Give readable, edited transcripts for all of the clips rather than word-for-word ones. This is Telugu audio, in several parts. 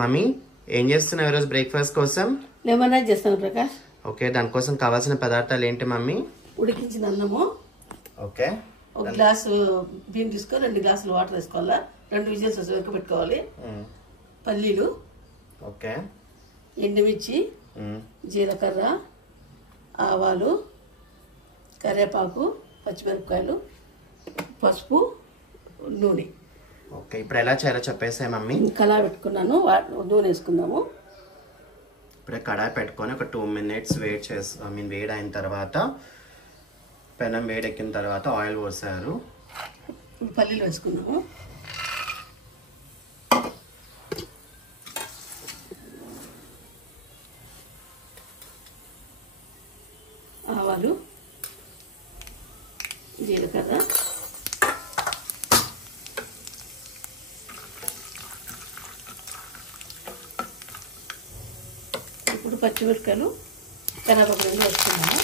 మమ్మీ ఏం చేస్తున్నావు ఈరోజు బ్రేక్ఫాస్ట్ కోసం? లెమన్ రైస్ చేస్తాను ప్రకాష్. ఓకే, దానికోసం కావాల్సిన పదార్థాలు ఏంటి మమ్మీ? ఉడికించిన అన్నము, ఓకే, ఒక గ్లాసు బియ్యం తీసుకో, 2 గ్లాసులు వాటర్ వేసుకోవాలా, 2 విజిల్స్ వరకు పెట్టుకోవాలి. పల్లీలు, ఓకే, ఎండుమిర్చి, జీలకర్ర, ఆవాలు, కరివేపాకు, పచ్చిమిరపకాయలు, పసుపు, నూనె. ఓకే, ఇప్పుడు ఎలా చేయాలో చెప్పేసాయి మమ్మీ. కళాయి పెట్టుకున్నాను, నూనె వేసుకుందాము. ఇప్పుడే కడాయి పెట్టుకొని ఒక 2 minutes వేడి అయిన తర్వాత పెనం వేడెక్కిన తర్వాత ఆయిల్ పోసారు. పల్లీలు వేసుకున్నాము. ఆవాలు, జీలకర్ర, ఇప్పుడు పచ్చిమిరపకాయలు, కరివేపాకు వేసుకున్నాము.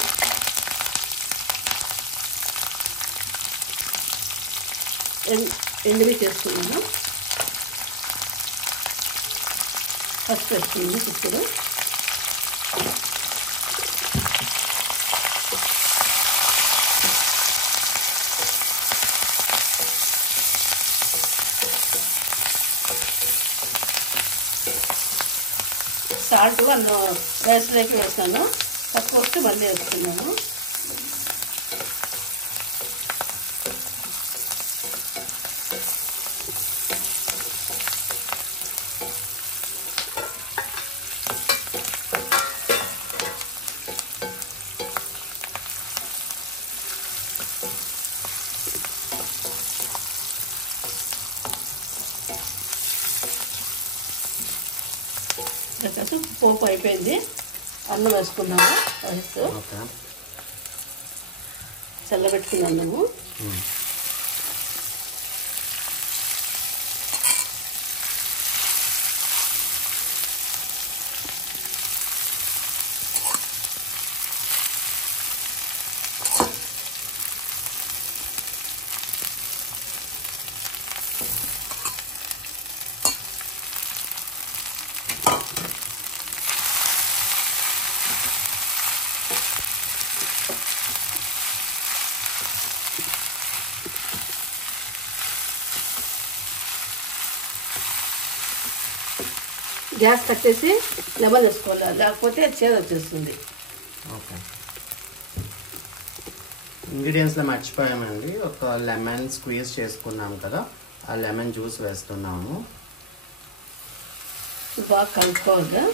ఎండుమిర్చి వేసుకున్నాము. పసుపు వేసుకున్నాము ఇప్పుడు. సాల్ట్ రైస్లోకి వేస్తాను, తక్కువ వస్తే మళ్ళీ వేసుకున్నాను. పోపు అయిపోయింది, అన్నం వేసుకున్నాము. రైస్ చల్లబెట్టుకున్న అన్నము. గ్యాస్ కట్టేసి లెమన్ వేసుకోవాలి, లేకపోతే చేదు వచ్చేస్తుంది. ఓకే, ఇంగ్రీడియంట్స్లో మర్చిపోయామండి. ఒక లెమన్ స్క్వీజ్ చేసుకున్నాం కదా, ఆ లెమన్ జ్యూస్ వేస్తున్నాము. బాగా కలుపుకోవాలి.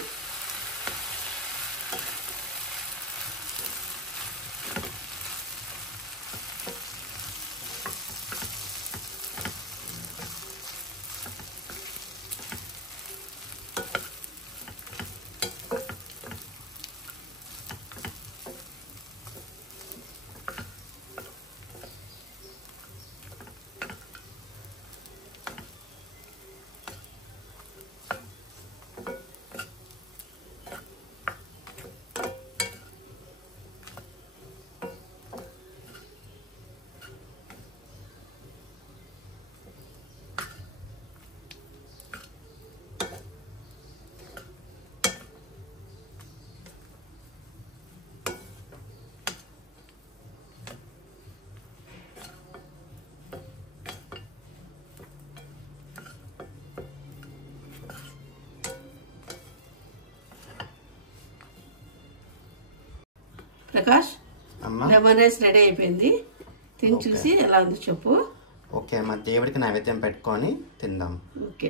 ప్రకాష్, లెమన్ రైస్ రెడీ అయిపోయింది. తిని చూసి ఎలా ఉందో చెప్పు. ఓకే, మా దేవుడికి నైవేద్యం పెట్టుకొని తిందాం. ఓకే.